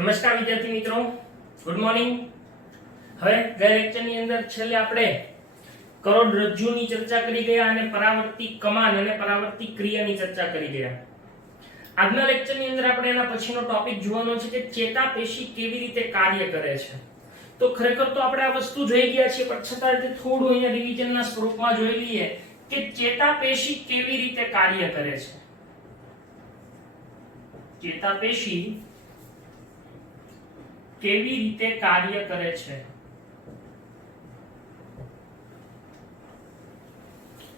નમસ્કાર વિદ્યાર્થી મિત્રો, ગુડ મોર્નિંગ। હવે ગયા લેક્ચરની અંદર છેલ્લે આપણે કરોડરજ્જુની ચર્ચા કરી ગયા અને પરાવર્તી કમાન અને પરાવર્તી ક્રિયાની ચર્ચા કરી ગયા। આજના લેક્ચરની અંદર આપણે એના પછીનો ટોપિક જોવાનો છે કે ચેતાપેશી કેવી રીતે કાર્ય કરે છે। તો ખરેખર તો આપણે આ વસ્તુ જોઈ ગયા છે, પણ છતાં થોડું અહીંયા રિવિઝનના સ્વરૂપમાં જોઈ લઈએ કે ચેતાપેશી કેવી રીતે કાર્ય કરે છે। ચેતાપેશી કેવી રીતે કાર્ય કરે છે।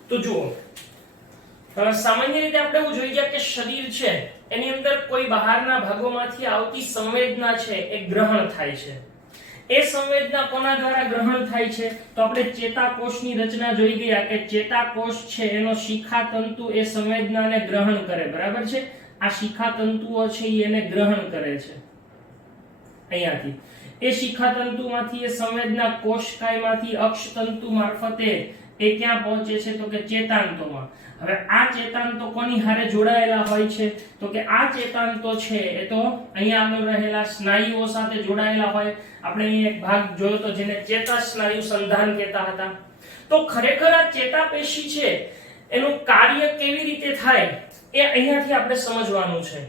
તો જુઓ, સામાન્ય રીતે આપણે એવું જોઈ ગયા કે શરીર છે એની અંદર કોઈ બહારના ભાગોમાંથી આવતી સંવેદના છે એ ગ્રહણ થાય છે। એ સંવેદના કોના દ્વારા ગ્રહણ થાય છે? તો આપણે ચેતાકોષની રચના જોઈ ગયા કે ચેતાકોષ છે એનો શિખાતંતુ એ સંવેદનાને ગ્રહણ કરે, બરાબર છે। આ શિખાતંતુઓ છે એને ગ્રહણ કરે છે અહીંયાથી। એ શિખાતંતુમાંથી એ સંવેદના કોષકાયમાંથી અક્ષતંતુ મારફતે એ ક્યાં પહોંચે છે? તો કે ચેતાંતોમાં। હવે આ ચેતાંતો કોની હારે જોડાયેલા હોય છે? તો કે આ ચેતાંતો છે એ તો અહીંયા આગળ રહેલા સ્નાયુઓ સાથે જોડાયેલા હોય। આપણે અહીં એક ભાગ જોયો તો જેને ચેતાસ્નાયુ સંધાન કહેતા હતા। તો ખરેખર આ ચેતાપેશી છે એનું કાર્ય કેવી રીતે થાય એ અહીંયાથી આપણે સમજવાનું છે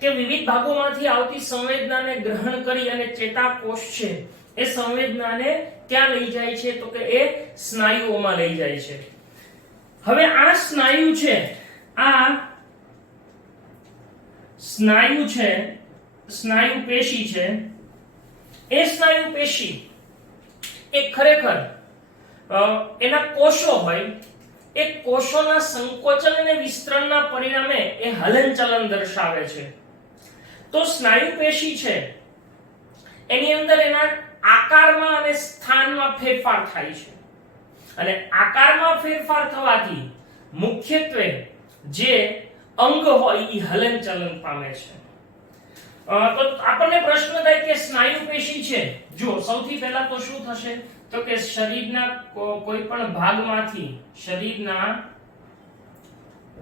કે વિવિધ ભાગોમાંથી આવતી સંવેદનાને ગ્રહણ કરી અને ચેતાકોષ છે એ સંવેદનાને ક્યાં લઈ જાય છે? તો કે એ સ્નાયુઓમાં લઈ જાય છે। હવે આ સ્નાયુ છે, આ સ્નાયુ છે, સ્નાયુ પેશી છે, એ સ્નાયુ પેશી એ ખરેખર એના કોષો હોય, એ કોષોના સંકોચન અને વિસ્તરણના પરિણામે એ હલનચલન દર્શાવે છે। તો સ્નાયુ પેશી છે એની અંદર એના આકારમાં અને સ્થાનમાં ફેરફાર થાય છે, અને આકારમાં ફેરફાર થવાથી મુખ્યત્વે જે અંગ હોય એ હલનચલન પામે છે। તો આપણને પ્રશ્ન થાય કે સ્નાયુ પેશી છે, જો સૌથી પહેલા તો શું થશે? તો કે શરીરના કોઈ પણ ભાગમાંથી, શરીરના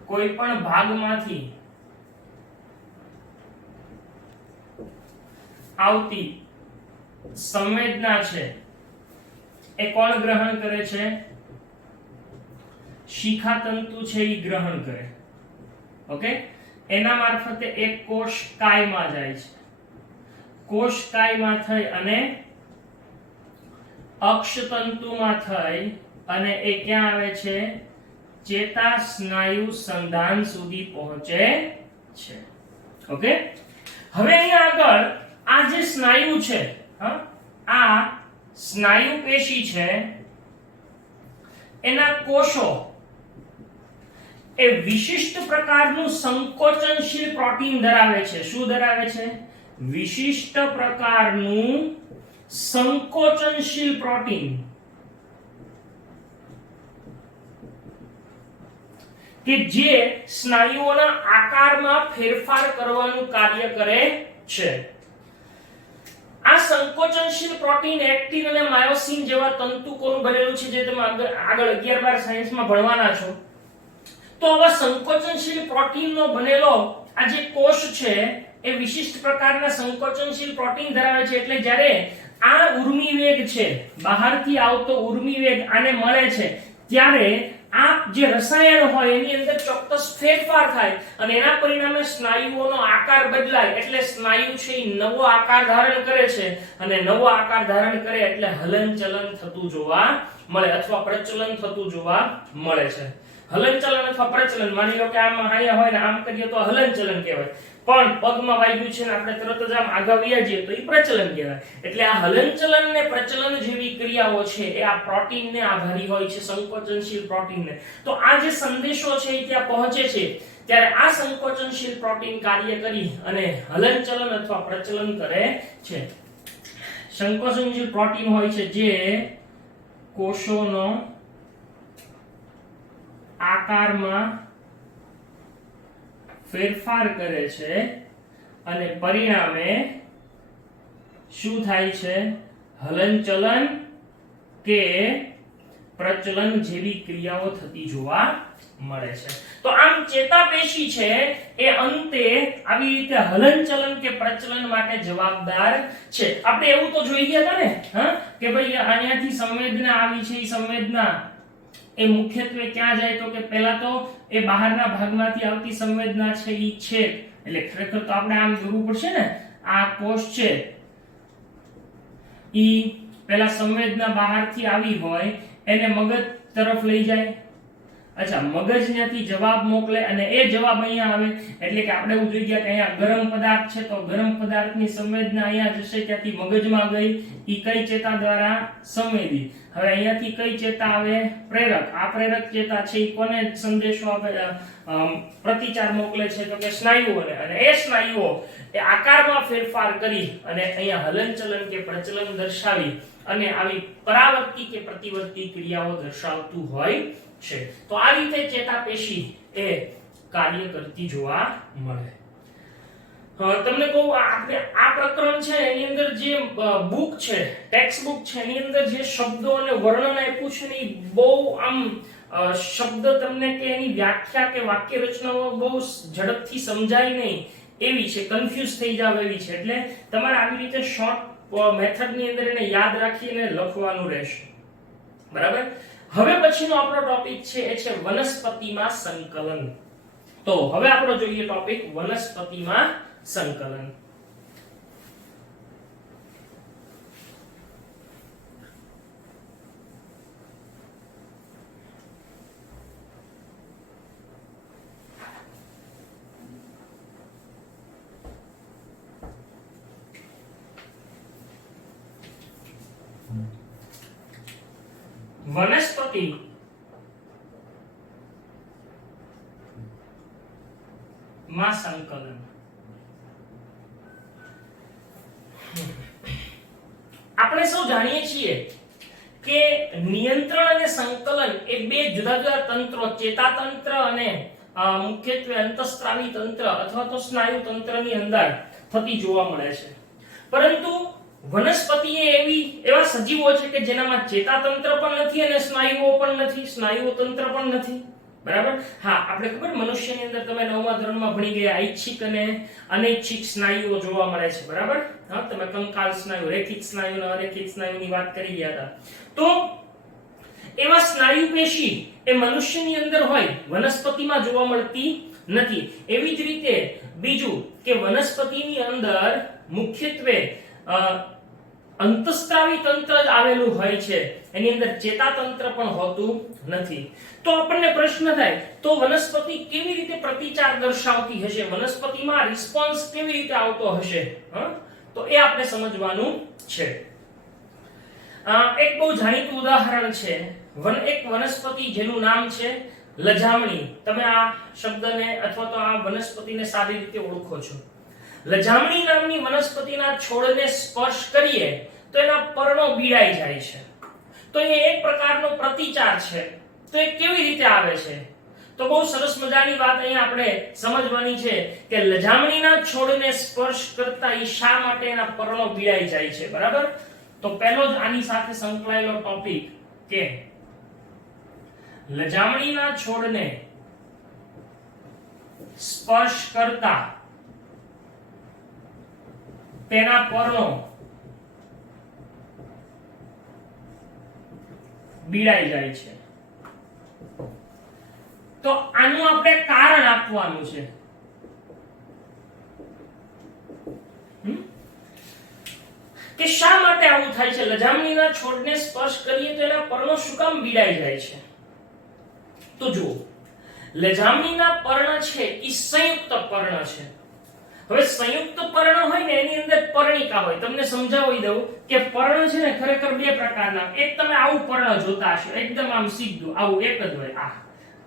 કોઈ પણ ભાગમાંથી આવતી સંવેદના છે એ કોણ ગ્રહણ કરે છે? શિખાતંતુ છે એ ગ્રહણ કરે, ઓકે। એના મારફતે એક કોષકાયમાં જાય છે, કોષકાયમાં થઈ અને અક્ષતંતુમાં થઈ અને એ ક્યાં આવે છે? ચેતાસ્નાયુ સંધાન સુધી પહોંચે છે, ઓકે। હવે અહીંયા આગળ આ જે સ્નાયુ છે, આ સ્નાયુ પેશી છે એના કોષો એ વિશિષ્ટ પ્રકારનું સંકોચનશીલ પ્રોટીન ધરાવે છે। શું ધરાવે છે? વિશિષ્ટ પ્રકારનું સંકોચનશીલ પ્રોટીન કે જે સ્નાયુઓના આકારમાં ફેરફાર કરવાનું કાર્ય કરે છે। આ સંકોચનશીલ પ્રોટીન એક્ટિન અને માયોસિન જેવા તંતુકોનું બનેલું છે, જે તમે આગળ 11-12 સાયન્સમાં ભણવાના છો। તો આવા સંકોચનશીલ પ્રોટીનનો બનેલો આ જે કોષ છે એ વિશિષ્ટ પ્રકારના સંકોચનશીલ પ્રોટીન ધરાવે છે। એટલે જ્યારે આ ઉર્મિવેગ છે, બહારથી આવતો ઉર્મિવેગ આને મળે છે, ત્યારે આ જે રસાયણ હોય એની અંદર ચોક્કસ ફેરફાર થાય અને એના પરિણામે સ્નાયુઓનો આકાર બદલાય। એટલે સ્નાયુ છે એ નવો આકાર ધારણ કરે છે, અને નવો આકાર ધારણ કરે એટલે હલનચલન થતું જોવા મળે અથવા પ્રચલન થતું જોવા મળે છે। હલનચલન અથવા પ્રચલન, માની લો કે આમ અહીંયા હોય ને આમ કરીએ તો હલનચલન કહેવાય, પણ પગમાં વાગ્યું છે ને આપણે તરત જ આમ આગળ વ્યા જઈએ તો એ પ્રચલન કહેવાય। એટલે આ હલનચલન ને પ્રચલન જેવી ક્રિયાઓ છે એ આ પ્રોટીનને આધારી હોય છે, સંકોચનશીલ પ્રોટીનને। તો આ જે સંદેશો છે એ ત્યાં પહોંચે છે, ત્યારે આ સંકોચનશીલ પ્રોટીન કાર્ય કરી અને હલનચલન અથવા પ્રચલન કરે છે। સંકોચનશીલ પ્રોટીન હોય છે જે કોષોનો આકારમાં ફેરફાર કરે છે અને પરિણામે શું થાય છે? હલનચલન કે પ્રચલન જેવી ક્રિયાઓ થતી જોવા મળે છે. તો આમ ચેતાપેશી છે એ અંતે આવી રીતે હલનચલન કે પ્રચલન માટે જવાબદાર છે. આપણે એવું તો જોઈ ગયા હતા ને, કે ભાઈ અહીંયાથી સંવેદના આવી છે, એ સંવેદના એ મુખ્યત્વે ક્યાં જાય તો કે પહેલા તો એ બહારના ભાગમાંથી આવતી સંવેદના છે ઈ છે, એટલે ખરેખર તો આપણે આમ જોવું પડશે ને, આ કોષ છે ઈ પહેલા સંવેદના બહારથી આવી હોય એને મગજ તરફ લઈ જાય. અચ્છા, મગજ ત્યાંથી જવાબ મોકલે અને એ જવાબ અહીંયા આવે, એટલે કે આપણે એવું જોઈ ગયા કે અહીંયા ગરમ પદાર્થ છે તો ગરમ પદાર્થની સંવેદના અહીંયા જશે, ત્યાંથી મગજમાં ગઈ, ઈ કઈ ચેતા દ્વારા સંવેદી. હવે અહીંયાથી કઈ ચેતા આવે? પ્રેરક. આ પ્રેરક ચેતા છે ઈ કોને સંદેશો આપે, પ્રતિચાર મોકલે છે તો કે સ્નાયુઓને, અને એ સ્નાયુઓ એ આકારમાં ફેરફાર કરી અને અહીંયા હલનચલન કે પ્રચલન દર્શાવી અને આવી પરાવર્તી કે પ્રતિવર્તી ક્રિયાઓ દર્શાવતું હોય છે. તો આ રીતે ચેતાપેશી એ કાર્ય કરતી જોવા મળે. તમને કહું, આપણે આ પ્રકરણ છે એની અંદર જે બુક છે, ટેક્સ્ટ બુક છે, એની અંદર જે શબ્દો અને વર્ણન આપ્યું છે ને, એ બહુ આમ શબ્દ તમને કે એની વ્યાખ્યા કે વાક્ય રચનાઓ બહુ ઝડપથી સમજાય નહીં એવી છે, કન્ફ્યુઝ થઈ જાવ એવી છે. એટલે તમારે આવી રીતે શોર્ટ મેથડ ની અંદર એને યાદ રાખીને લખવાનું રહેશે. બરાબર. હવે પછીનો આપણો ટોપિક છે એ છે વનસ્પતિમાં સંકલન. તો હવે આપણો જોઈએ ટોપિક વનસ્પતિમાં સંકલન. વનસ્પતિ માં સંકલન. આપણે સૌ જાણીએ છીએ કે નિયંત્રણ અને સંકલન એ બે જુદા જુદા તંત્રો, ચેતાતંત્ર અને મુખ્યત્વે અંતઃસ્ત્રાવી તંત્ર અથવા તો સ્નાયુ તંત્રની અંદર થતી જોવા મળે છે. પરંતુ વનસ્પતિ એવા સજીવો છે કે જેનામાં ચેતાતંત્ર પણ નથી અને સ્નાયુઓ પણ નથી, સ્નાયુ તંત્ર પણ નથી. બરાબર. હા, આપણે ખબર મનુષ્યની અંદર તમે 9મા ધોરણમાં ભણી ગયા ઐચ્છિક અને અનૈચ્છિક સ્નાયુઓ જોવા મળે છે. બરાબર. હા, તમે કંકાલ સ્નાયુ, રેખિક સ્નાયુ અને અરેખિક સ્નાયુની વાત કરી ગયા હતા. તો એવા સ્નાયુ પેશી એ મનુષ્યની અંદર હોય, વનસ્પતિમાં જોવા મળતી નથી. એવી જ રીતે બીજું કે વનસ્પતિની અંદર મુખ્યત્વે અંતઃસ્ત્રાવી તંત્ર જ આવેલું હોય છે, એની અંદર ચેતાતંત્ર પણ હોતું નથી. તો આપણને પ્રશ્ન થાય, તો વનસ્પતિ કેવી રીતે પ્રતિચાર દર્શાવતી હશે, વનસ્પતિમાં રિસ્પોન્સ કેવી રીતે આવતો હશે? તો એ આપણે સમજવાનું છે. એક બહુ જાણીતું ઉદાહરણ છે, એક વનસ્પતિ જેનું નામ છે લજામણી. તમે આ શબ્દને અથવા તો આ વનસ્પતિને સારી રીતે ઓળખો છો. લજામણી નામની વનસ્પતિના છોડને સ્પર્શ કરીએ તો એના પર્ણો બીડાઈ જાય છે. તો એ એક પ્રકારનો પ્રતિચાર છે. તો એ કેવી રીતે આવે છે? તો બહુ સરસ મજાની વાત અહીંયા આપણે સમજવાની છે કે લજામણીના છોડને સ્પર્શ કરતા એ શા માટે એના પર્ણો બીડાઈ જાય છે. બરાબર. તો પહેલો જ આની સાથે સંકળાયેલો ટોપિક કે લજામણીના છોડને સ્પર્શ કરતા તેના પર્ણો બીડાઈ જાય છે. તો આનું આપણે કારણ આપવાનું છે. કે શા માટે આવું થાય છે? લજામણીના છોડને સ્પર્શ કરીએ તો એના પર્ણો શું કામ બીડાઈ જાય છે? તો જુઓ, લજામણીના પર્ણ છે એ સંયુક્ત પર્ણ છે. હવે સંયુક્ત પર્ણ હોય ને એની અંદર પર્ણિકા હોય. તમને સમજાવી દઉં કે પર્ણ છે ને ખરેખર બે પ્રકારના. એક તમે આવું પર્ણ જોતા હશો, એકદમ આમ સીધું આવું એક જ હોય.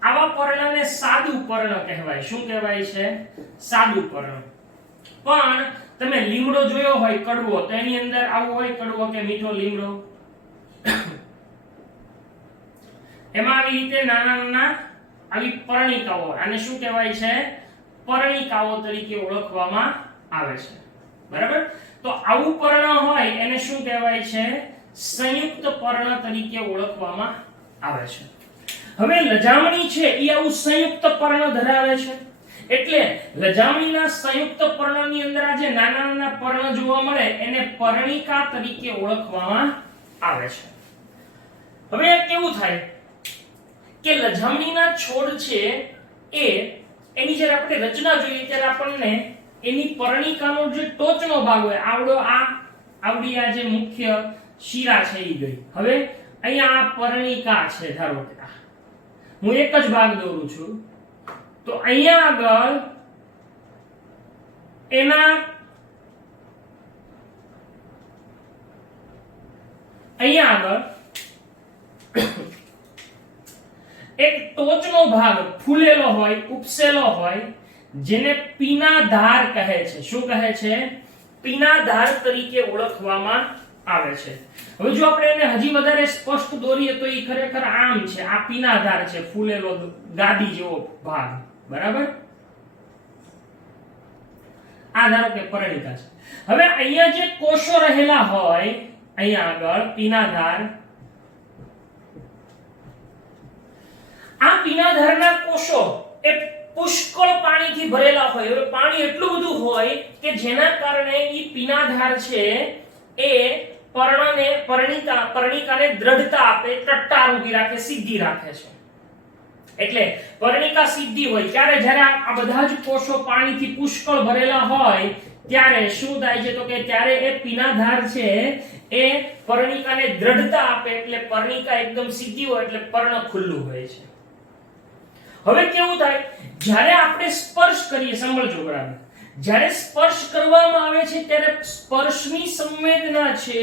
આવા પર્ણને સાદું પર્ણ કહેવાય. શું કહેવાય છે? સાદું પર્ણ. પણ તમે લીમડો જોયો હોય કડવો, તો એની અંદર આવું હોય કડવો કે મીઠો લીમડો. એમાં આવી રીતે નાના નાના આવી પર્ણિકાઓ, આને શું કહેવાય છે? પર્ણિકાઓ તરીકે ઓળખવામાં આવે છે. બરાબર. તો આવું પર્ણ હોય એને શું કહેવાય છે? સંયુક્ત પર્ણ તરીકે ઓળખવામાં આવે છે. હવે લજામણી છે એ આવું સંયુક્ત પર્ણ ધરાવે છે, એટલે લજામણીના સંયુક્ત પર્ણની અંદર આ જે નાના નાના પર્ણ જોવા મળે એને પર્ણિકા તરીકે ઓળખવામાં આવે છે. હવે કેવું થાય કે લજામણીના છોડ છે એ એની જ્યારે આપણે રચના જોઈએ ત્યારે આપણને એની પર્ણિકાનો જે ટોચનો ભાગ હોય આવડી આ જે મુખ્ય શિરા છે એ ગઈ. હવે અહીંયા આ પર્ણિકા છે, ધારો કે હું એક જ ભાગ દોરું છું તો અહીંયા આગળ એક ટોચનો ભાગ ફૂલેલો હોય, ઉપસેલો હોય, જેને પીનાધાર કહે છે. શું કહે છે? પીનાધાર તરીકે ઓળખવામાં આવે છે. હવે જો આપણે એને હજી વધારે સ્પષ્ટ દોરીએ તો એ ખરેખર આમ છે, આ પીનાધાર છે, ફૂલેલો ગાદી જેવો ભાગ, બરાબર? આ ધારો કે પર્ણિકા છે. હવે અહીંયા જે કોષો રહેલા હોય અહીંયા આગળ પીનાધાર, આ પીનાધારના કોષો એ પુષ્કળ પાણીથી ભરેલા હોય. હવે પાણી એટલું બધું હોય કે જેના કારણે ઈ પીનાધાર છે એ પર્ણિકાને દ્રઢતા આપે, ટટ્ટાર ઊભી રાખે, સીધી રાખે છે. એટલે પર્ણિકા સીધી હોય ત્યારે જ્યારે આ બધા જ કોષો પાણીથી પુષ્કળ ભરેલા હોય ત્યારે શું થાય છે તો કે ત્યારે એ પીનાધાર છે એ પર્ણિકાને દ્રઢતા આપે, એટલે પર્ણિકા એકદમ સીધી હોય એટલે પર્ણ ખુલ્લું હોય છે. હવે કેવું થાય જ્યારે આપણે સ્પર્શ કરીએ, સાંભળજો બરાબર, જ્યારે સ્પર્શ કરવામાં આવે છે ત્યારે સ્પર્શની સંવેદના છે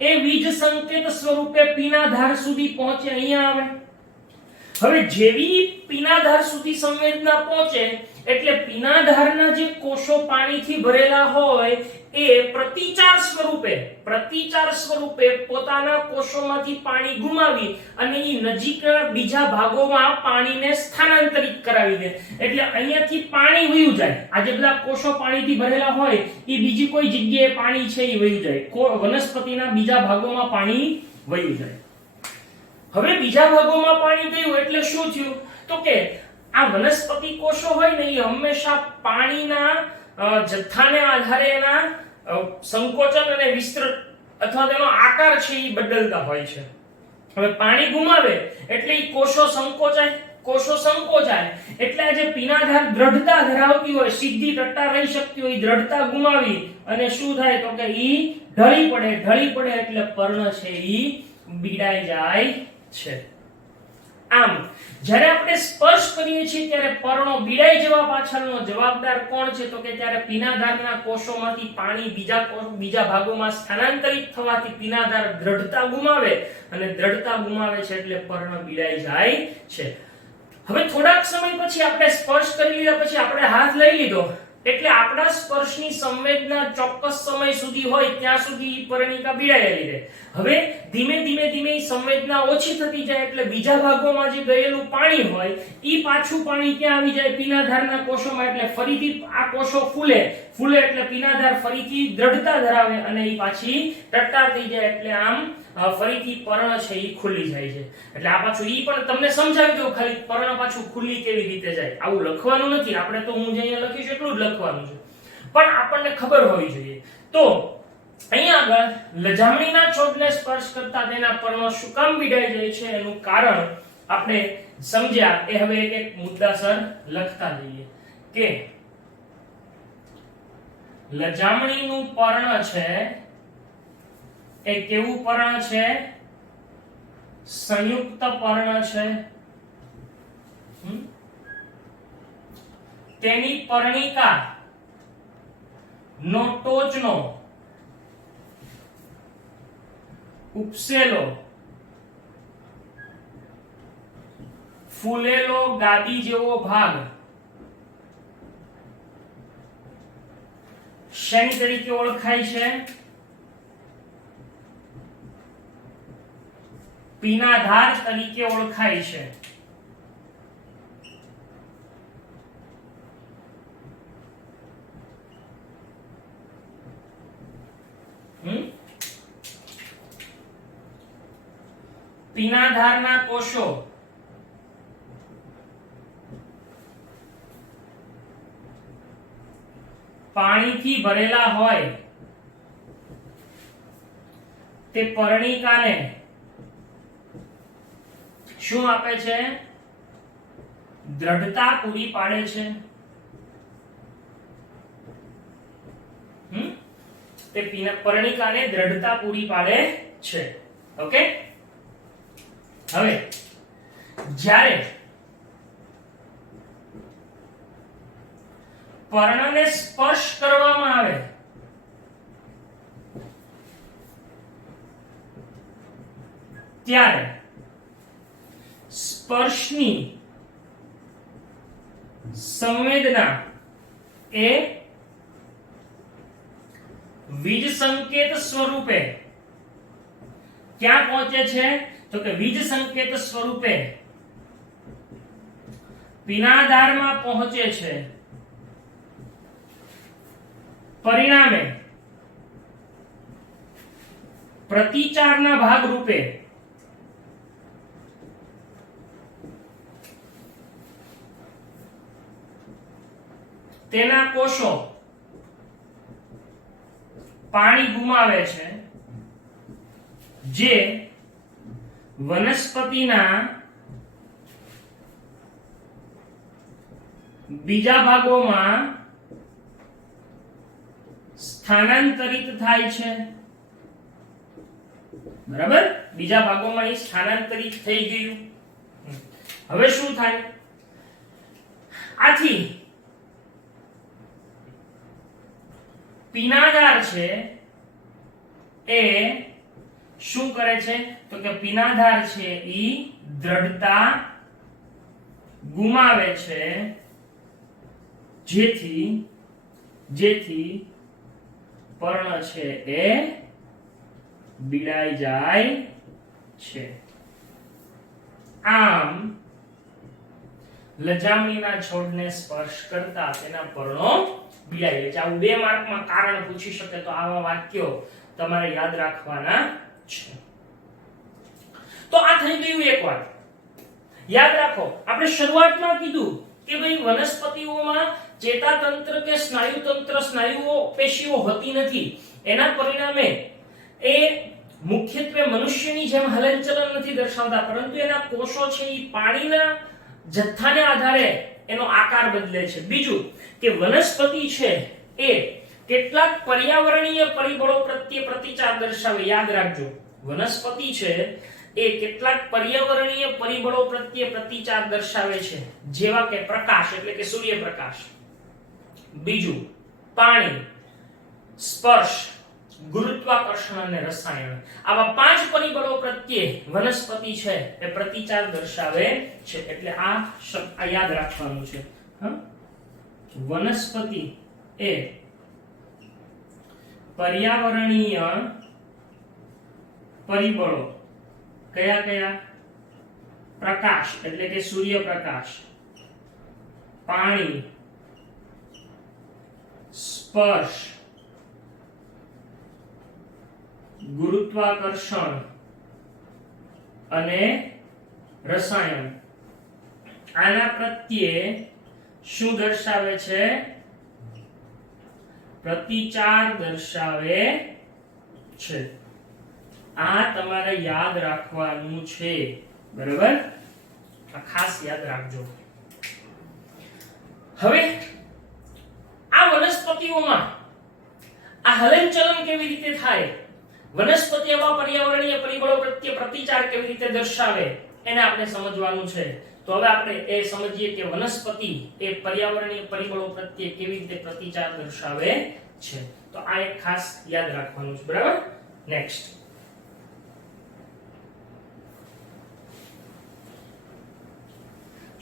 એ વીજ સંકેત સ્વરૂપે પીનાધાર સુધી પહોંચે, અહીંયા આવે. હવે જેવી પીનાધાર સુધી સંવેદના પહોંચે એટલે પીનાધારના જે કોષો પાણીથી ભરેલા હોય એ પ્રતિચાર સ્વરૂપે પોતાના કોષોમાંથી પાણી ગુમાવી અને એ નજીકના બીજા ભાગોમાં પાણીને સ્થાનાંતરિત કરાવી દે. એટલે અહીંયાથી પાણી વયું જાય, આ જે બધા કોષો પાણીથી ભરેલા હોય એ બીજી કોઈ જગ્યાએ પાણી છે એ વયું જાય, વનસ્પતિના બીજા ભાગોમાં પાણી વયું જાય. હવે બીજા ભાગોમાં પાણી ગયું એટલે શું થયું તો કે આ વનસ્પતિ કોષો હોય ને એ હંમેશા પાણીના જથ્થાને આધારે એના સંકોચન અને વિસ્તૃત અથવા તેનો આકાર છે એ બદલતા હોય છે. હવે પાણી ગુમાવે એટલે એ કોષો સંકોચાય એટલે આ જે પીનાધાર દ્રઢતા ધરાવતી હોય, સીધી ટટ્ટાર રહી શકતી હોય, દ્રઢતા ગુમાવી અને શું થાય તો કે ઈ ઢળી પડે એટલે પર્ણ છે ઈ બીડાઈ જાય છે. આમ જ્યારે આપણે સ્પર્શ કરીએ છીએ ત્યારે પર્ણો બીડાઈ જવા પાછળનો જવાબદાર કોણ છે તો કે ત્યારે પીનાધારના કોષોમાંથી પાણી બીજા ભાગોમાં સ્થાનાંતરિત થવાથી પીનાધાર દ્રઢતા ગુમાવે અને દ્રઢતા ગુમાવે છે એટલે પર્ણ બીડાઈ જાય છે. હવે થોડાક સમય પછી આપણે સ્પર્શ કરી લીધા પછી આપણે હાથ લઈ લીધો એટલે આપણા સ્પર્શની સંવેદના ચોક્કસ સમય સુધી હોય ત્યાં સુધી પર્ણિકા બીડાયેલી રહે. હવે ધીમે ધીમે સંવેદના ઓછી થતી જાય એટલે બીજા ભાગોમાં જે ગયેલું પાણી હોય ઈ પાછું પાણી ક્યાં આવી જાય પીનાધારના કોષોમાં, એટલે ફરીથી આ કોષો ફૂલે એટલે પીનાધાર ફરીથી દ્રઢતા ધરાવે અને ઈ પાછી ટટ્ટાર થઈ જાય એટલે આમ ફરીથી પર્ણ છે ઈ ખુલ્લી જાય છે. એટલે આ પાછું ઈ પણ તમને સમજાવી દઉં ખાલી પર્ણ પાછું ખુલ્લી કેવી રીતે જાય. આવું લખવાનું નથી, આપણે તો હું જે અહીંયા લખીશ એટલું જ લખવાનું છે, પણ આપણને ખબર હોવી જોઈએ. તો અહીંયા આગળ લજામણીના છોડને સ્પર્શ કરતા તેના પર્ણો શું કામ બીડાઈ જાય છે એનું કારણ આપણે સમજ્યા. એ હવે એક મુદ્દાસર લખતા જઈએ કે લજામણીનું પર્ણ છે એ કેવું પર્ણ છે? સંયુક્ત પર્ણ છે. તેની પર્ણિકા નો ટોચનો ઉપસેલો ફૂલેલો ગાદી જેવો ભાગ શેની તરીકે ઓળખાય છે? પીનાધાર તરીકે ઓળખાય છે. પીણાધારના કોષો પાણીથી ભરેલા હોય તે પર્ણિકાને શું આપે છે? દ્રઢતા પૂરી પાડે છે. તે પર્ણિકાને દ્રઢતા પૂરી પાડે છે. ઓકે, હવે જ્યારે પર્ણને સ્પર્શ કરવામાં આવે ત્યારે સ્પર્શની સંવેદના એ વીજ સંકેત સ્વરૂપે ક્યાં પહોંચે છે? તો કે વીજ સંકેત સ્વરૂપે પીણાધારમાં પહોંચે છે. પરિણામે પ્રતિચારના ભાગ રૂપે તેના કોષો પાણી ગુમાવે છે, જે વનસ્પતિના બીજા ભાગોમાં સ્થાનાંતરિત થાય છે. બરાબર, બીજા ભાગોમાં એ સ્થાનાંતરિત થઈ ગયું. હવે શું થાય? આથી પીણાધાર છે એ શું કરે છે? તો કે પીણાધાર છે ઈ દ્રઢતા ગુમાવે છે, જેથી પર્ણ છે એ બિડાઈ જાય છે. આમ લજામણીના છોડને સ્પર્શ કરતા તેના પર્ણો બિડાઈ જાય છે. આવું 2 માર્કમાં કારણ પૂછી શકે તો આવા વાક્યો તમારે યાદ રાખવાના છે. તો આ થઈ ગયું એક વાત. યાદ રાખો, આપણે શરૂઆતમાં કીધું કે ભાઈ વનસ્પતિઓમાં ચેતાતંત્ર કે સ્નાયુતંત્ર, સ્નાયુઓ, પેશીઓ હોતી નથી. એના પરિણામે એ મુખ્યત્વે મનુષ્યની જેમ હલનચલન નથી દર્શાવતા, પરંતુ એના કોષો છે એ પાણીના જથ્થાને આધારે એનો આકાર બદલે છે. બીજું કે વનસ્પતિ છે એ કેટલાક પર્યાવરણીય પરિબળો પ્રત્યે પ્રતિચાર દર્શાવે. યાદ રાખજો, વનસ્પતિ છે એ કેટલાક પર્યાવરણીય પરિબળો પ્રત્યે પ્રતિચાર દર્શાવે છે, જેવા કે પ્રકાશ એટલે કે સૂર્યપ્રકાશ, બીજું પાણી, સ્પર્શ, ગુરુત્વાકર્ષણ અને રસાયણ. આવા 5 પરિબળો પ્રત્યે વનસ્પતિ છે એ પ્રતિચાર દર્શાવે છે. એટલે આ યાદ રાખવાનું છે. વનસ્પતિ એ પર્યાવરણીય પરિબળો કયા કયા? પ્રકાશ એટલે કે સૂર્યપ્રકાશ, પાણી, સ્પર્શ, ગુરુત્વાકર્ષણ અને રસાયણ. આના પ્રત્યે શું દર્શાવે છે? પ્રતિચાર દર્શાવે છે. આ તમારે યાદ રાખવાનું છે. બરાબર, આ ખાસ યાદ રાખજો. હવે આ વનસ્પતિઓમાં આ હલનચલન કેવી રીતે થાય, વનસ્પતિઓમાં પર્યાવરણીય પરિબળો પ્રત્યે પ્રતિચાર કેવી રીતે દર્શાવે, એને આપણે સમજવાનું છે. તો હવે આપણે એ સમજીએ કે વનસ્પતિ એ પર્યાવરણીય પરિબળો પ્રત્યે કેવી રીતે પ્રતિચાર દર્શાવે છે. તો આ એક ખાસ યાદ રાખવાનું છે. બરાબર, નેક્સ્ટ.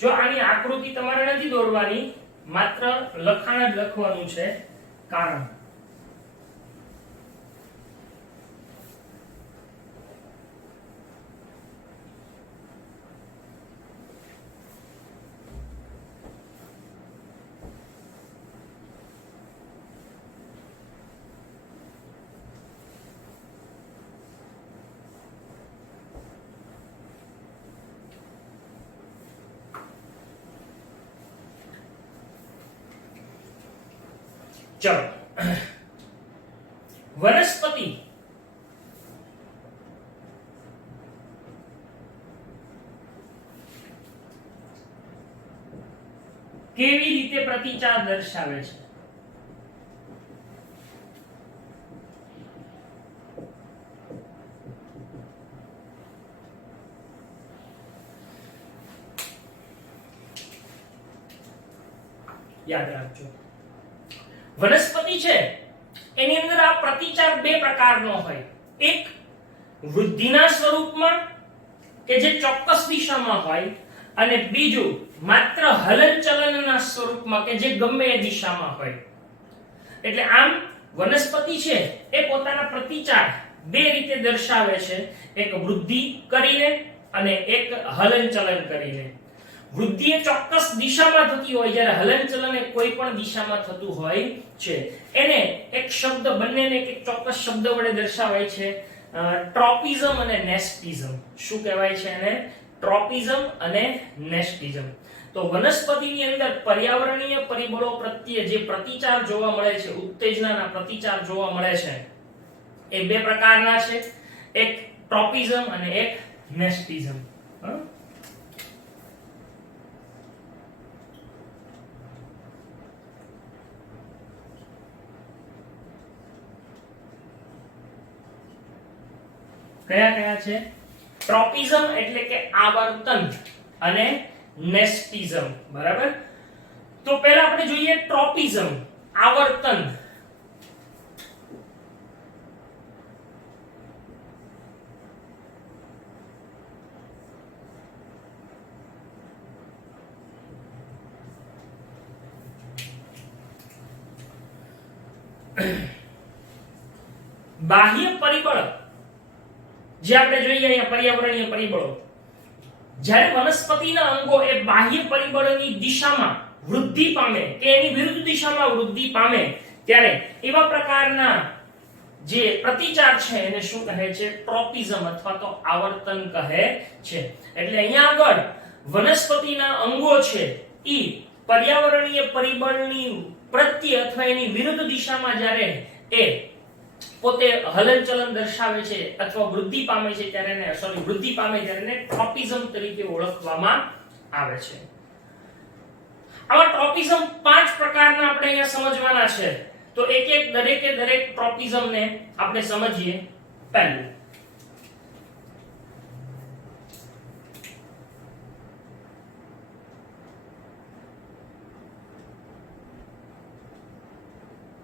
જો આની આકૃતિ તમારે નથી દોરવાની, માત્ર લખાણ જ લખવાનું છે. કારણ ચલો, વનસ્પતિ કેવી રીતે પ્રતિચાર દર્શાવે છે? યાદ રાખજો, વનસ્પતિ છે એની અંદર આ પ્રતિચાર બે પ્રકારનો હોય. એક વૃદ્ધિના સ્વરૂપમાં કે જે ચોક્કસ દિશામાં હોય, અને બીજું માત્ર હલનચલનના સ્વરૂપમાં કે જે ગમે એ દિશામાં હોય. એટલે આમ વનસ્પતિ છે એ પોતાના પ્રતિચાર બે રીતે દર્શાવે છે, એક વૃદ્ધિ કરીને અને એક હલનચલન કરીને. વૃદ્ધિ એ ચોક્કસ દિશામાં થતી હોય, જ્યારે હલનચલન એ કોઈ પણ દિશામાં થતું હોય છે. એને એક શબ્દ, બંનેને એક ચોક્કસ શબ્દ વડે દર્શાવાય છે, ટ્રોપિઝમ અને નેસ્ટિઝમ. શું કહેવાય છે એને? ટ્રોપિઝમ અને નેસ્ટિઝમ. તો વનસ્પતિની અંદર પર્યાવરણીય પરિબળો પ્રત્યે જે પ્રતિચાર જોવા મળે છે, ઉત્તેજનાના પ્રતિચાર જોવા મળે છે, એ બે પ્રકારના છે, એક ટ્રોપિઝમ અને એક નેસ્ટિઝમ. કયા કયા છે? ટ્રોપિઝમ એટલે કે આવર્તન અને નેસ્ટિઝમ. બરાબર? તો પહેલા આપણે જોઈએ ટ્રોપિઝમ, આવર્તન. બાહ્ય પરિબળ જે આપણે જોઈએ અહીંયા પર્યાવરણીય પરિબળો, જ્યારે વનસ્પતિના અંગો એ બાહ્ય પરિબળોની દિશામાં વૃદ્ધિ પામે કે એની વિરુદ્ધ દિશામાં વૃદ્ધિ પામે, ત્યારે એવા પ્રકારના જે પ્રતિચાર છે એને શું કહે છે? ટ્રોપિઝમ અથવા તો આવર્તન કહે છે. એટલે અહીંયા આગળ વનસ્પતિના અંગો છે ઈ પર્યાવરણીય પરિબળની પ્રત્યે અથવા એની વિરુદ્ધ દિશામાં જ્યારે એ પોતે હલનચલન દર્શાવે છે અથવા વૃદ્ધિ પામે છે ત્યારે એને વૃદ્ધિ પામે ત્યારે એને ટ્રોપિઝમ તરીકે ઓળખવામાં આવે છે. આવા ટ્રોપિઝમ 5 પ્રકારના આપણે અહીંયા સમજવાના છે. તો એક એક દરેક ટ્રોપિઝમને આપણે સમજીએ. પહેલું,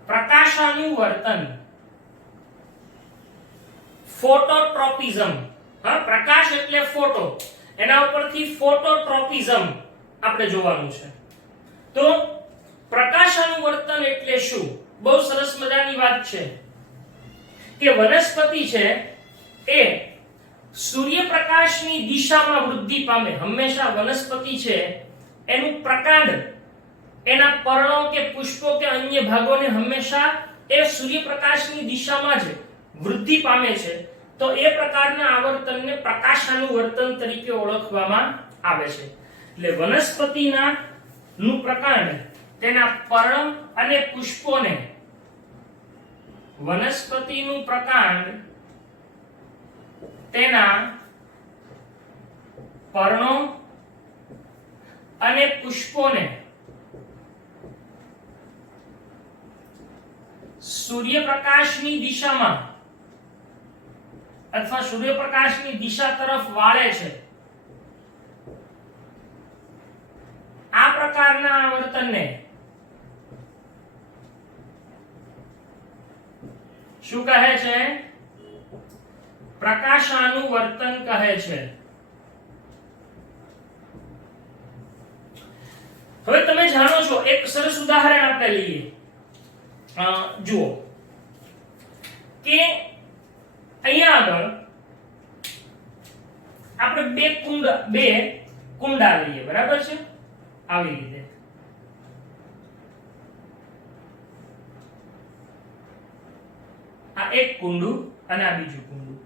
પ્રકાશાનુવર્તન, ફોટોટ્રોપિઝમ. હા, પ્રકાશ એટલે ફોટો, એના ઉપરથી ફોટોટ્રોપિઝમ આપણે જોવાનું છે. તો પ્રકાશાનુવર્તન એટલે શું? બહુ સરસ મજાની વાત છે કે વનસ્પતિ છે એ સૂર્યપ્રકાશની દિશામાં વૃદ્ધિ પામે. હંમેશા વનસ્પતિ છે એનું પ્રકાંડ, એના પર્ણો કે પુષ્પો કે અન્ય ભાગોને હંમેશા એ સૂર્યપ્રકાશની દિશામાં જ વૃદ્ધિ પામે છે. તો એ પ્રકારના આવર્તનને પ્રકાશાનુવર્તન તરીકે ઓળખવામાં આવે છે. એટલે વનસ્પતિના નું પ્રકાંડ તેના પર્ણ અને પુષ્પોને, વનસ્પતિનું પ્રકાંડ તેના પર્ણો અને પુષ્પોને સૂર્યપ્રકાશની દિશામાં અથવા સૂર્યપ્રકાશની દિશા તરફ વાળે છે. આ પ્રકારના આવર્તનને શું કહે છે? પ્રકાશાનુવર્તન કહે છે. હવે તમે જાણો છો, એક સરસ ઉદાહરણ આપણે લઈએ. જુઓ કે અહીંયા આગળ આપણે બે કુંડા લઈએ. બરાબર છે? આવી રીતે. આ એક કુંડું અને આ બીજું કુંડું.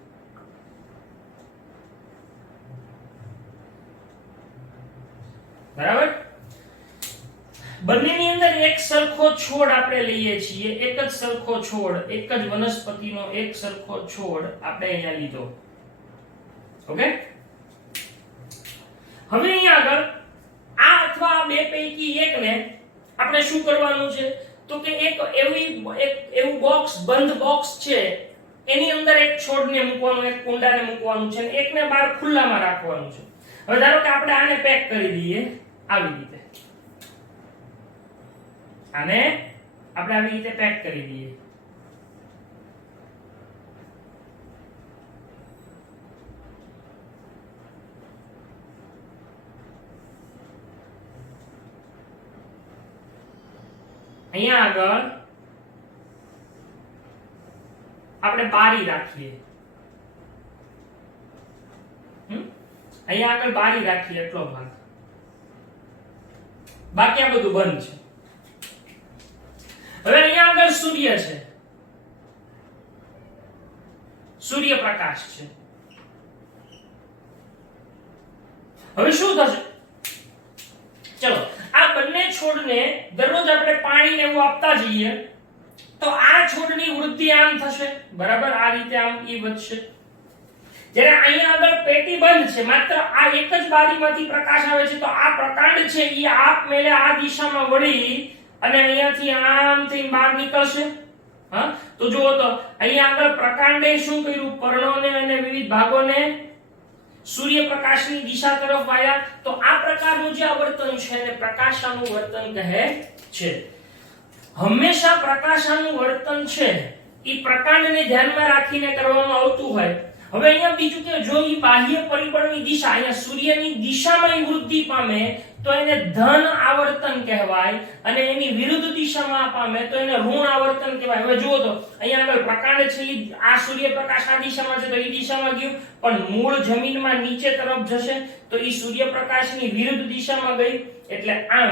બરાબર? બંનેની અંદર એક સરસ સરખો છોડ આપણે લઈએ છીએ, એક જ સરખો છોડ, એક જ વનસ્પતિનો એક સરખો છોડ આપણે અહીંયા લીધો. ઓકે, હવે અહીંયા આગળ આ અથવા આ બે પૈકી એકને આપણે શું કરવાનું છે તો કે એક એવું બોક્સ, બંધ બોક્સ છે, એની અંદર એક છોડને મૂકવાનું, એક કુંડાને મૂકવાનું છે, એકને બહાર ખુલ્લામાં રાખવાનું છે. હવે ધારો કે આપણે આને પેક કરી દઈએ આવી રીતે, આને આપણે આવી રીતે પેક કરી દઈએ. અહીંયા આગળ આપણે બારી રાખીએ, અહીંયા આગળ બારી રાખીએ એટલો ભાગ, બાકી આ બધું બંધ છે. હવે અહીંયા આગળ સૂર્ય છે, સૂર્યપ્રકાશ છે. હવે શું થશે, ચલો આ બંને છોડને દરરોજ આપણે પાણી ને એવું આપતા જઈએ તો આ છોડની વૃદ્ધિ આમ થશે, બરાબર, આ રીતે આમ ઈ વધશે. જ્યારે અહીંયા આગળ પેટી બંધ છે, માત્ર આ એક જ બારીમાંથી પ્રકાશ આવે છે, તો આ પ્રકાંડ છે ઈ આપમેળે આ દિશામાં વળી અને અહીંયાથી આમ થઈને બહાર નીકળશે. હા, તો જુઓ તો અહીંયા આગળ પ્રકાંડે શું કર્યું, પર્ણોને અને વિવિધ ભાગોને સૂર્યપ્રકાશની દિશા તરફ વાળ્યા. તો આ પ્રકારનું જે આવર્તન છે એને પ્રકાશાનુવર્તન કહે છે. હંમેશા પ્રકાશાનુવર્તન છે ઈ પ્રકાંડને ધ્યાનમાં રાખીને કરવામાં આવતું હોય. હવે અહીંયા બીજું કે જો ઈ બાહ્ય પરિબળની દિશા, અહીંયા સૂર્યની દિશામાં ઈ વૃદ્ધિ પામે તો એને ધન આવર્તન કહેવાય, અને એની વિરુદ્ધ દિશામાં પામે તો એને ઋણ આવર્તન કહેવાય. હવે જુઓ તો અહીંયા આગળ પ્રકાંડ છે, આ સૂર્યપ્રકાશ આ દિશામાં છે તો ઈ દિશામાં ગયું, પણ મૂળ જમીનમાં નીચે તરફ જશે તો ઈ સૂર્યપ્રકાશની વિરુદ્ધ દિશામાં ગઈ. એટલે આમ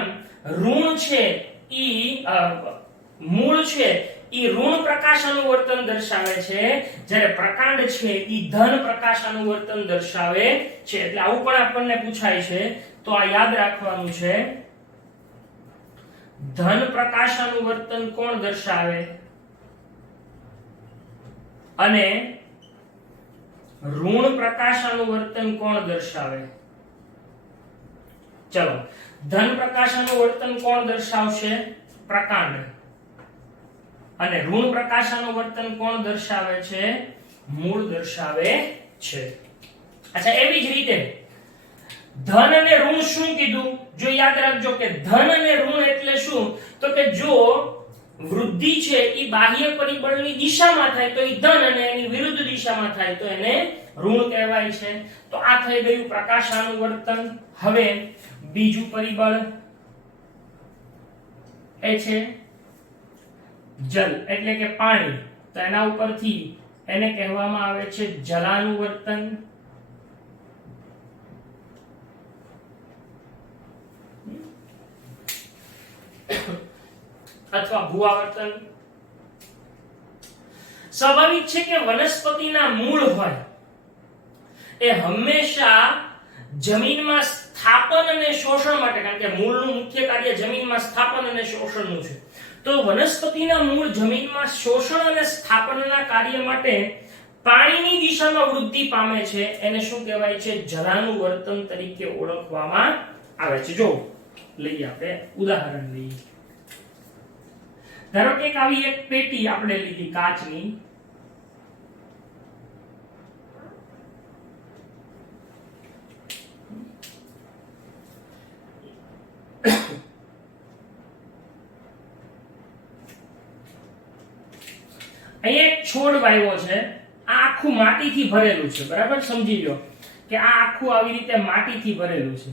ઋણ છે ઈ મૂળ છે ઈ ઋણ પ્રકાશાનુવર્તન દર્શાવે છે, જ્યારે પ્રકાંડ છે ઈ ધન પ્રકાશાનુવર્તન દર્શાવે છે. એટલે આવું પણ આપણને પૂછાય છે, તો આ યાદ રાખવાનું છે. ધન પ્રકાશાનુવર્તન કોણ દર્શાવે અને ઋણ પ્રકાશાનુવર્તન કોણ દર્શાવે. ચલો, ધન પ્રકાશાનુવર્તન કોણ દર્શાવશે, પ્રકાંડ, અને ઋણ પ્રકાશાનુવર્તન કોણ દર્શાવે છે, મૂળ દર્શાવે છે. અચ્છા, એવી જ રીતે ધન અને ઋણ શું કીધું, જો યાદ રાખજો કે ધન અને ઋણ એટલે શું, તો કે જો વૃદ્ધિ છે ઈ બાહ્ય પરિબળની દિશામાં થાય તો ઈ ધન, અને એની વિરુદ્ધ દિશામાં થાય તો એને ઋણ કહેવાય છે. તો આ થઈ ગયું પ્રકાશાનુવર્તન. હવે બીજું પરિબળ એ છે જલ, એટલે કે પાણી. તો એના ઉપરથી એને કહેવામાં આવે છે જલાનુવર્તન અથવા ભૂઆવર્તન. સ્વાભાવિક છે કે વનસ્પતિના મૂળ હોય એ હંમેશા જમીનમાં સ્થાપન અને શોષણ માટે, કારણ કે મૂળનું મુખ્ય કાર્ય જમીનમાં સ્થાપન અને શોષણનું છે, તો વનસ્પતિના મૂળ જમીનમાં શોષણ અને સ્થાપનના કાર્ય માટે પાણીની દિશામાં વૃદ્ધિ પામે છે. એને શું કહેવાય છે, જલાનુવર્તન તરીકે ઓળખવામાં આવે છે. જો લઈએ આપણે ઉદાહરણ લઈએ. ધારો કે આવી એક પેટી આપણે લીધી કાચની, અહીંયા એક છોડ વાવ્યો છે, આ આખું માટીથી ભરેલું છે, બરાબર, સમજી લો કે આ આખું આવી રીતે માટીથી ભરેલું છે.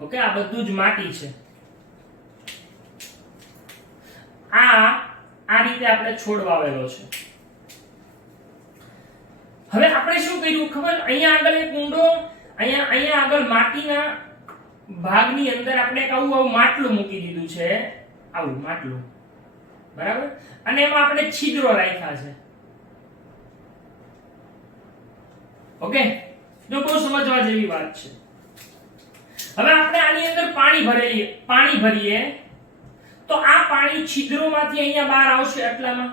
ઓકે, આ બધું જ માટી છે. આ રીતે આપણે છોડ વાવેલો છે. હવે આપણે શું કર્યું ખબર, અહીંયા આગળ એક ઊંડો, અહીંયા આગળ માટીના ભાગની અંદર આપણે એક આવું માટલું મૂકી દીધું છે, આવું માટલું, બરાબર, અને એમાં આપણે છિદ્રો રાખ્યા છે. ઓકે, જો બહુ સમજવા જેવી વાત છે. હવે આપણે આની અંદર પાણી ભરીએ તો આ પાણી છિદ્રોમાંથી અહીંયા બહાર આવશે એટલામાં.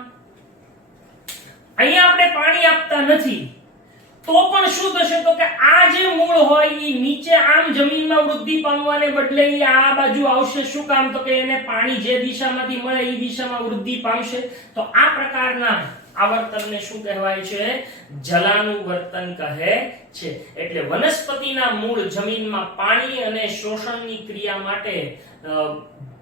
અહીંયા આપણે પાણી આપતા નથી તો પણ શું થશે તો કે આ જે મૂળ હોય એ નીચે આમ જમીનમાં વૃદ્ધિ પામવાને બદલે એ આ બાજુ આવશે. શું કામ તો કે એને પાણી જે દિશામાંથી મળે એ દિશામાં વૃદ્ધિ પામશે. તો આ પ્રકારના આવર્તનને શું કહેવાય છે? જલાનુવર્તન કહે છે. એટલે વનસ્પતિના મૂળ જમીનમાં પાણી અને શોષણની ક્રિયા માટે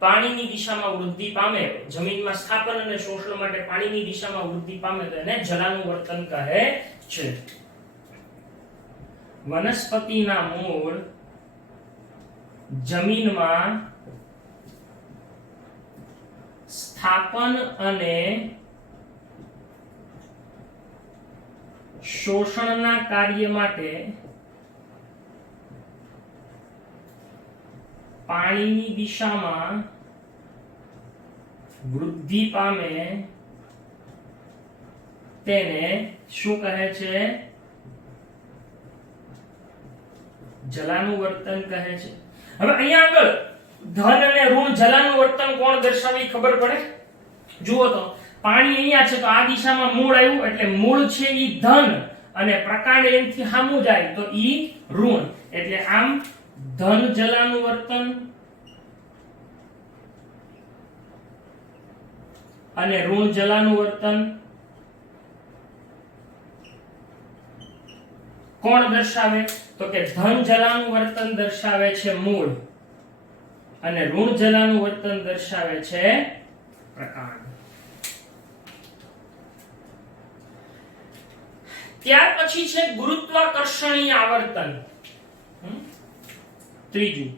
પાણીની દિશામાં વૃદ્ધિ પામે, જમીનમાં સ્થાપન અને શોષણ માટે પાણીની દિશામાં વૃદ્ધિ પામે તો એને જલાનુવર્તન કહે છે. વનસ્પતિના મૂળ જમીનમાં સ્થાપન અને શોષણના કાર્ય માટે પાણીની દિશામાં વૃદ્ધિ પામે તેને શું કહે છે? જલાનુવર્તન કહે છે. હવે અહીંયા આગળ ધન અને ઋણ જલાનુવર્તન કોણ દર્શાવી ખબર પડે? જુઓ તો પાણી અહીંયા છે તો આ દિશામાં મૂળ આવ્યું એટલે મૂળ છે ઈ ધન અને પ્રકાંડ એનથી સામું જાય તો ઈ ઋણ. એટલે આમ ધન જલાનુવર્તન અને ઋણ જલાનુવર્તન કોણ દર્શાવે? તો કે ધન જલાનુવર્તન દર્શાવે છે મૂળ અને ઋણ જલાનુવર્તન દર્શાવે છે પ્રકાંડ. ત્યાર પછી છે ગુરુત્વાકર્ષણીય આવર્તન. ત્રીજું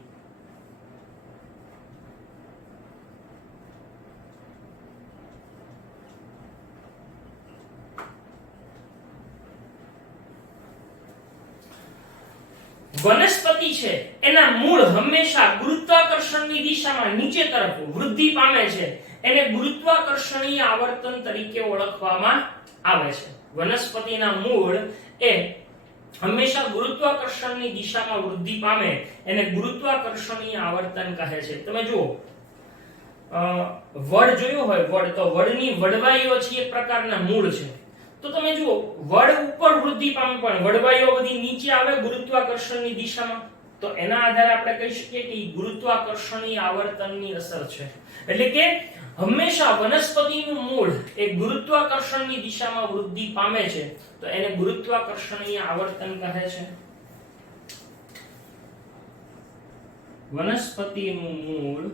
વનસ્પતિ છે એના મૂળ હંમેશા ગુરુત્વાકર્ષણની દિશામાં નીચે તરફ વૃદ્ધિ પામે છે. એને ગુરુત્વાકર્ષણીય આવર્તન તરીકે ઓળખવામાં આવે છે. વનસ્પતિના મૂળ એ હંમેશા ગુરુત્વાકર્ષણની દિશામાં વૃદ્ધિ પામે એને ગુરુત્વાકર્ષણીય આવર્તન કહે છે. તમે જુઓ વડ જોયો હોય, વડ તો વડની વડવાઈઓ છે એક પ્રકારના મૂળ છે. તો તમે જુઓ વડ ઉપર વૃદ્ધિ પામે પણ વડવાઈઓ બધી નીચે આવે ગુરુત્વાકર્ષણની દિશામાં. તો એના આધારે આપણે કહી શકીએ કે ગુરુત્વાકર્ષણીય આવર્તનની અસર છે. એટલે કે હંમેશા વનસ્પતિનું મૂળ એ ગુરુત્વાકર્ષણની દિશામાં વૃદ્ધિ પામે છે તો એને ગુરુત્વાકર્ષણીય આવર્તન કહે છે. વનસ્પતિનું મૂળ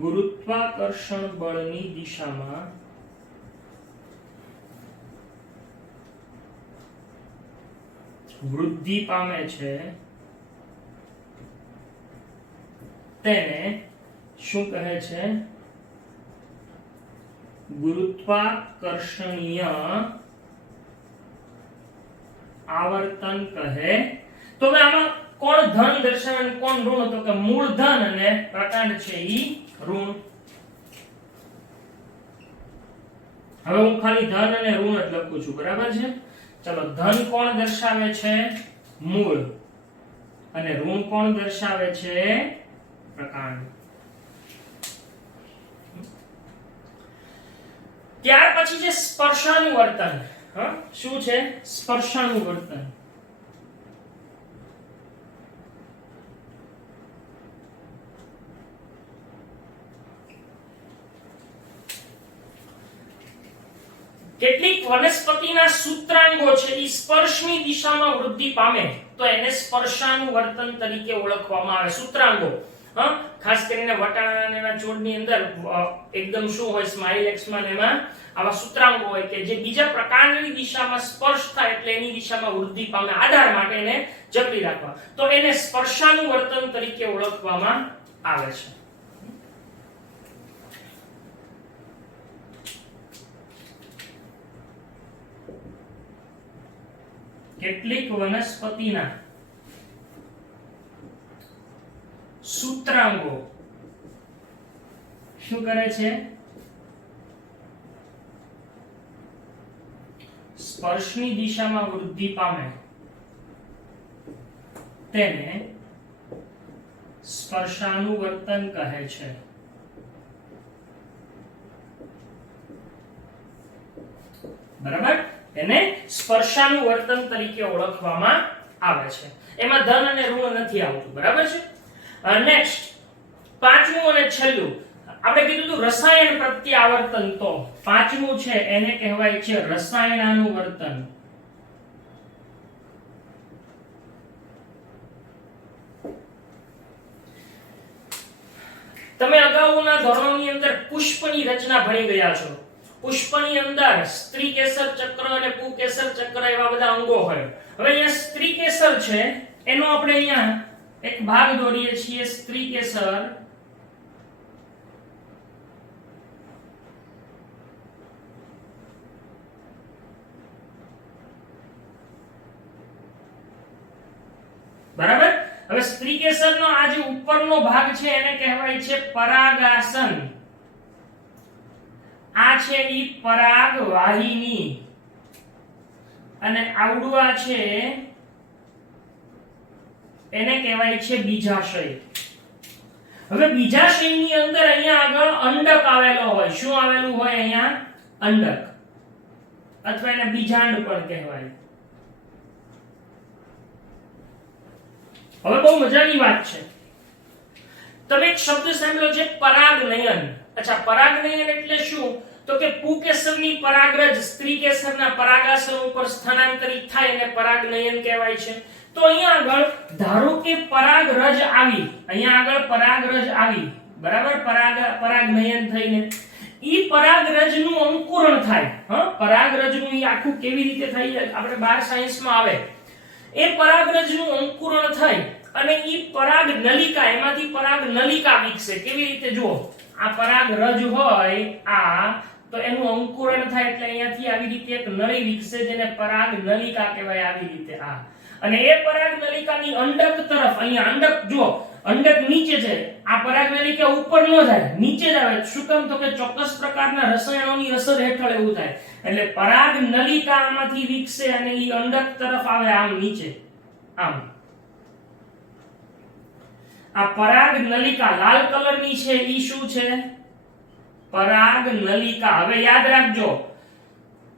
ગુરુત્વાકર્ષણ બળની દિશામાં વૃદ્ધિ પામે છે તેને શું કહે છે? ગુરુત્વાકર્ષણીય આવર્તન કહે. તો હવે આમાં કોણ ધન દર્શાવે અને કોણ ઋણ? તો કે મૂળ ધન અને પ્રકાંડ છે ઈ ઋણ. હવે હું ખાલી ધન અને ઋણ જ લખું છું, બરાબર છે? ચલો ધન કોણ દર્શાવે છે? મૂળ. અને ઋણ કોણ દર્શાવે છે? પ્રકાંડ. ત્યાર પછી છે સ્પર્શાનુવર્તન. શું છે સ્પર્શાનુવર્તન? કેટલીક વનસ્પતિના સૂત્રાંગો છે એ સ્પર્શની દિશામાં વૃદ્ધિ પામે તો એને સ્પર્શાનુવર્તન તરીકે ઓળખવામાં આવે. સૂત્રાંગો ખાસ કરીને વટાણાના છોડની અંદર એકદમ શું હોય સ્માઇલેક્સમાં એમાં આવા સૂત્રાંગો હોય કે જે બીજા પ્રકારની દિશામાં સ્પર્શ થાય એટલે એની દિશામાં વૃદ્ધિ પામે આધાર માટે એને જકડી રાખવા તો એને સ્પર્શાનુવર્તન તરીકે ઓળખવામાં આવે છે. કેટલીક વનસ્પતિના સૂત્રાંગો શું કરે છે? સ્પર્શની દિશામાં વૃદ્ધિ પામે તેને સ્પર્શાનુવર્તન કહે છે. બરાબર, એને સ્પર્શાનુવર્તન તરીકે ઓળખવામાં આવે છે. એમાં ધન અને ઋણ નથી આવતું. બરાબર છે. નેક્સ્ટ પાંચમું અને છેલ્લું આપણે કીધું હતું રસાયણ પ્રત્યાવર્તન. તો પાંચમું છે એને કહેવાય છે રસાયણાનુવર્તન. તમે અગાઉના ધોરણોની અંદર પુષ્પની રચના ભણી ગયા છો. પુષ્પની અંદર સ્ત્રી કેસર ચક્ર અને પુકેસર ચક્ર એવા બધા અંગો હોય. હવે અહીંયા સ્ત્રી કેસર છે એનો આપણે અહીંયા એક ભાગ દોરીએ છીએ. સ્ત્રી કેસર બરાબર. હવે સ્ત્રી કેસરનો આ જે ઉપરનો ભાગ છે એને કહેવાય છે પરાગાસન. આ છે ઈ પરાગ વાહિની અને આવડું આ છે એને કહેવાય છે બીજાશય. હવે બીજાશયની અંદર અહીંયા આગળ અંડક આવેલો હોય. શું આવેલું હોય અહીંયા? અંડક, અથવા એને બીજાંડ પણ કહેવાય. હવે બહુ મજાની વાત છે, તમે એક શબ્દ સાંભળ્યો છે પરાગનયન. અચ્છા, પરાગનયન એટલે શું? તો કે પુકેસરની પરાગરજ સ્ત્રી કેસરના પરાગાસન ઉપર સ્થાનાંતરિત થાય એને પરાગનયન કહેવાય છે. તો અહીંયા આગળ ધારો કે પરાગરજ આવી, અહીંયા આગળ પરાગરજ આવી, બરાબર, પરાગનયન થઈને ઈ પરાગરજનું અંકુરણ થાય. પરાગરજનું ઈ આખું કેવી રીતે થાય આપણે 12 સાયન્સમાં આવે. એ પરાગરજનું અંકુરણ થાય અને ઈ પરાગ નલિકા, એમાંથી પરાગ નલિકા વિકસે. કેવી રીતે? જુઓ, આ પરાગરજ હોય આ, તો એનું અંકુરણ થાય એટલે અહીંયાથી આવી રીતે એક નળી વિકસે જેને પરાગ નલિકા કહેવાય. આવી રીતે આ, અને એ પરાગ નલિકાની અંડક તરફ, અહીંયા અંડક જુઓ, અંડક નીચે છે, આ પરાગ નલિકા ઉપર ન જાય, નીચે જ આવે. શું કામ? તો કે ચોક્કસ પ્રકારના રસાયણોની અસર હેઠળ એવું થાય. એટલે પરાગ નલિકા આમાંથી વિકસે અને ઈ અંડક તરફ આવે, આમ નીચે, આમ. આ પરાગ નલિકા લાલ કલરની છે ઈ શું છે? પરાગ નલિકા. હવે યાદ રાખજો,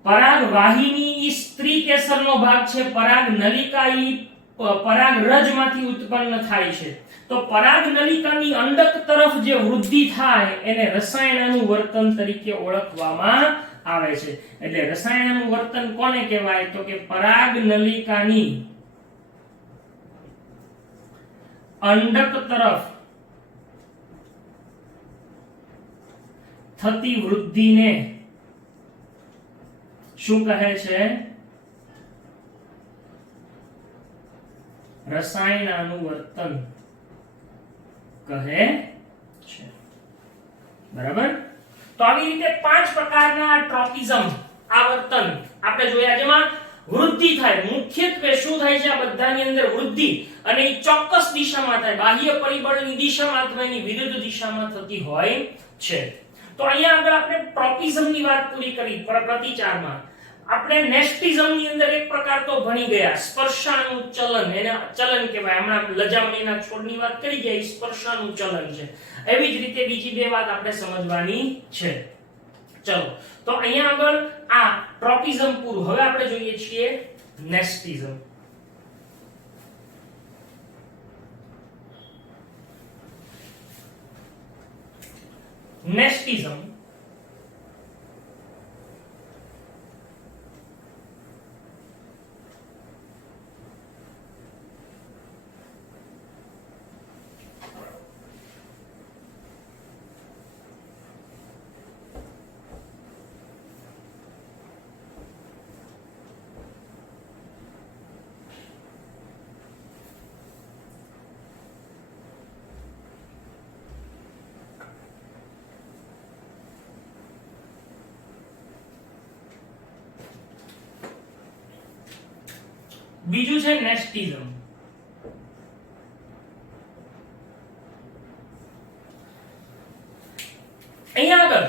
પરાગ વાહિની ઈ સ્ત્રી કેસરનો ભાગ છે, પરાગ નલિકા ઈ પરાગરજમાંથી ઉત્પન્ન થાય છે. તો પરાગ નલિકાની અંડક તરફ જે વૃદ્ધિ થાય એને રસાયણાનુવર્તન તરીકે ઓળખવામાં આવે છે. એટલે રસાયણાનુવર્તન કોને કહેવાય? તો કે પરાગ નલિકાની અંડક તરફ થતી વૃદ્ધિને શું કહે છે? રસાયણાનુવર્તન કહે છે. બરાબર. તો આવી રીતે 5 પ્રકારના ટ્રોપિઝમ આવર્તન આપણે જોયા, જેમાં વૃદ્ધિ થાય. મુખ્યત્વે શું થાય છે? આ બધાની અંદર વૃદ્ધિ, અને એ ચોક્કસ દિશામાં થાય, બાહ્ય પરિબળની દિશામાં અથવા એની વિરુદ્ધ દિશામાં થતી હોય છે. તો અહીંયા આગળ આપણે ટ્રોપિઝમની વાત પૂરી કરી. પ્રતિચારમાં આપણે નેસ્ટિઝમની અંદર એક પ્રકાર તો ભણી ગયા, સ્પર્શાનું ચલન. એને ચલન કહેવાય. હમણાં લજામણીના છોડની વાત કરી ગયા, સ્પર્શાનું ચલન છે. એવી જ રીતે બીજી 2 વાત આપણે સમજવાની છે. ચલો, તો અહીંયા આગળ આ ટ્રોપિઝમ પૂરું. હવે આપણે જોઈએ છીએ નેસ્ટિઝમ. નેસ્ટિઝમ બીજું છે નેસ્ટિઝમ. અહીંયા આગળ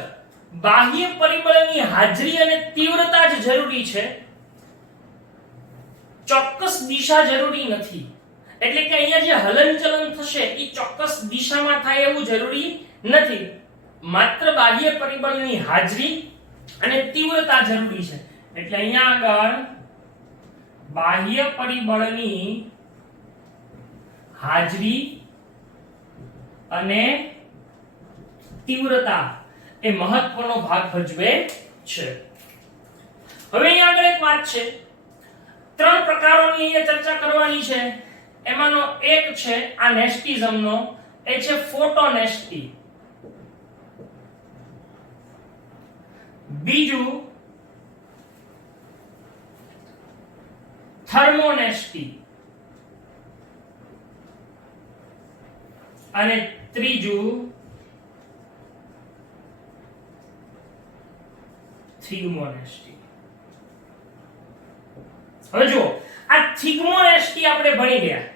બાહ્ય પરિબળની હાજરી અને તીવ્રતા જ જરૂરી છે, ચોક્કસ દિશા જરૂરી નથી. એટલે કે અહીંયા જે હલનચલન થશે એ ચોક્કસ દિશામાં થાય એવું જરૂરી નથી, માત્ર બાહ્ય પરિબળની હાજરી અને તીવ્રતા જરૂરી છે. એટલે અહીંયા આગળ બાહ્ય પરિબળની હાજરી અને તીવ્રતા એ મહત્વનો ભાગ ભજવે છે. હવે અહીંયા આગળ એક વાત છે, 3 પ્રકારોની અહીંયા ચર્ચા કરવાની છે. એમાંનો એક છે આ નેસ્ટિઝમનો, એ છે ફોટોનેસ્ટી. બીજું થર્મોનેસ્ટી અને ત્રીજું થિગ્મોનેસ્ટી. હવે જો આ થિગ્મોનેસ્ટી આપણે ભણી ગયા.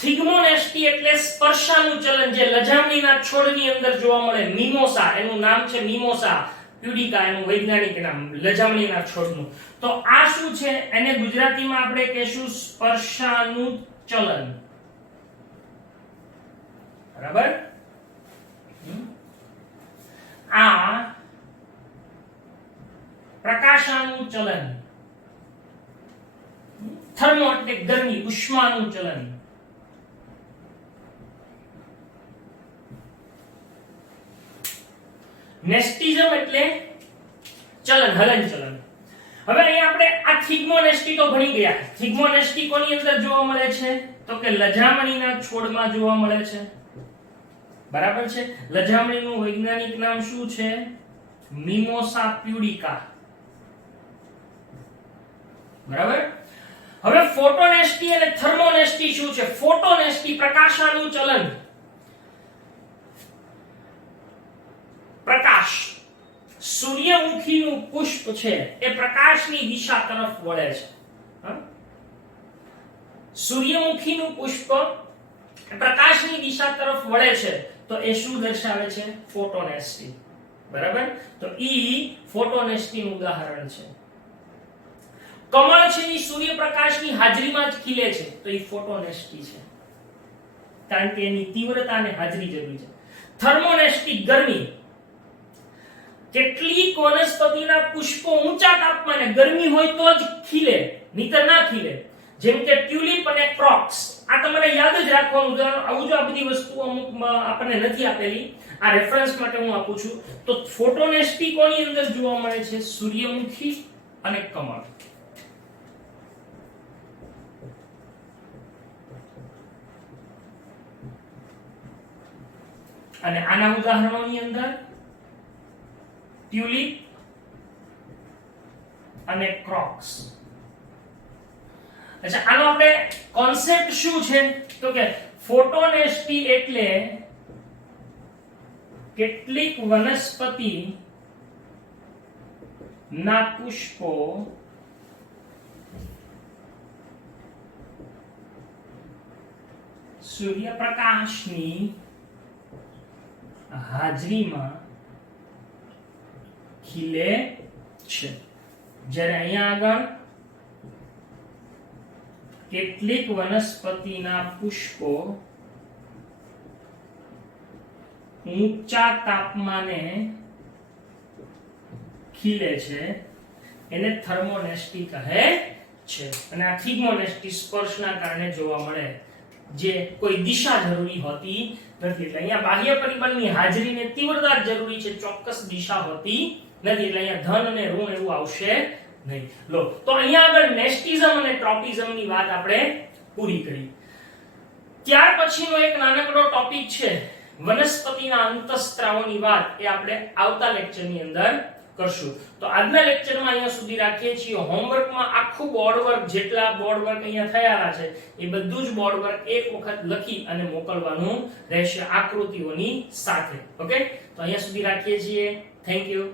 થિગ્મોનેસ્ટી એટલે સ્પર્શાનું ચલન જે લજામણીના છોડની અંદર જોવા મળે. મિમોસા એનું નામ છે, મિમોસા પ્યુડિકા એનું વૈજ્ઞાનિક નામ, લજામણીના છોડનું. તો આ શું છે? એને ગુજરાતીમાં આપણે કહેશું સ્પર્શાનું ચલન. બરાબર? આ પ્રકાશાનું ચલન, થર્મો એટલે ગરમી, ઉષ્માનું ચલન. નેસ્ટિઝમ એટલે ચલન, હલનચલન. હવે અહીંયા આપણે આ થિગ્મોનેસ્ટી તો ભણી ગયા. થિગ્મોનેસ્ટી કોની અંદર જોવા મળે છે? તો કે લજામણીના છોડમાં જોવા મળે છે. બરાબર છે? લજામણીનું વૈજ્ઞાનિક નામ શું છે? મિમોસા પ્યુડિકા. બરાબર? હવે ફોટોનેસ્ટી અને થર્મોનેસ્ટી શું છે? ફોટોનેસ્ટી પ્રકાશાનું ચલન. પ્રકાશ, સૂર્યમુખીનું પુષ્પ છે એ પ્રકાશની દિશા તરફ વળે છે. સૂર્યમુખીનું પુષ્પ પ્રકાશની દિશા તરફ વળે છે તો એ શું દર્શાવે છે? ફોટોનેસ્ટી. બરાબર? તો ઈ ફોટોનેસ્ટીનું ઉદાહરણ છે. કમળ છે એ સૂર્યપ્રકાશની હાજરીમાં જ ખીલે છે તો એ ફોટોનેસ્ટી છે, કારણ કે એની તીવ્રતા અને હાજરી જરૂરી છે. થર્મોનેસ્ટી ગરમી. કેટલીક વનસ્પતિના પુષ્પો ઊંચા તાપમાને ગરમી હોય તો જ ખીલે, નહીતર ના ખીલે. જેમ કે ટ્યુલિપ અને ક્રોક્સ. આ તમારે યાદ જ રાખવાનું. આવું જો આ બધી વસ્તુઓ અમુક આપણને નથી આપેલી, આ રેફરન્સ માટે હું આપું છું. તો ફોટોનેસ્ટી કોની અંદર જોવા મળે છે? સૂર્યમુખી અને કમળ. અને આના ઉદાહરણોની અંદર ટ્યુલિપ અને ક્રોક્સ. અચ્છા, આનો આપણે કોન્સેપ્ટ શું છે? તો કે ફોટોનેસ્ટી એટલે કેટલીક વનસ્પતિ ના પુષ્પો સૂર્યપ્રકાશની હાજરીમાં ખીલે છે. જ્યારે અહીંયા આગળ કેટલીક વનસ્પતિના પુષ્પો ઊંચા તાપમાને ખીલે છે એને થર્મોનેસ્ટી કહે છે. અને આ થિગ્મોનેસ્ટી સ્પર્શના કારણે જોવા મળે, જે કોઈ દિશા જરૂરી હોતી નથી. એટલે અહીંયા બાહ્ય પરિબળની હાજરી ને તીવ્રતા જરૂરી છે, ચોક્કસ દિશા હોતી નથી. એટલે અહીંયા ધન અને ઋણ એવું આવશે નહીં. લો, તો અહીંયા આગળ નેસ્ટિઝમ અને ટ્રોપિઝમની વાત આપણે પૂરી કરી. ત્યાર પછીનો એક નાનકડો ટોપિક છે વનસ્પતિના અંતઃસ્ત્રાવોની વાત. એ આપણે આવતા લેક્ચરની અંદર કરશું. તો આજના લેક્ચરમાં અહીંયા સુધી રાખીએ છીએ. હોમવર્કમાં આખું બોર્ડ વર્ક, જેટલા બોર્ડ વર્ક અહીંયા થયેલા છે એ બધું જ બોર્ડ વર્ક એક વખત લખી અને મોકલવાનું રહેશે આકૃતિઓની સાથે. ઓકે, તો અહીંયા સુધી રાખીએ છીએ. Thank you.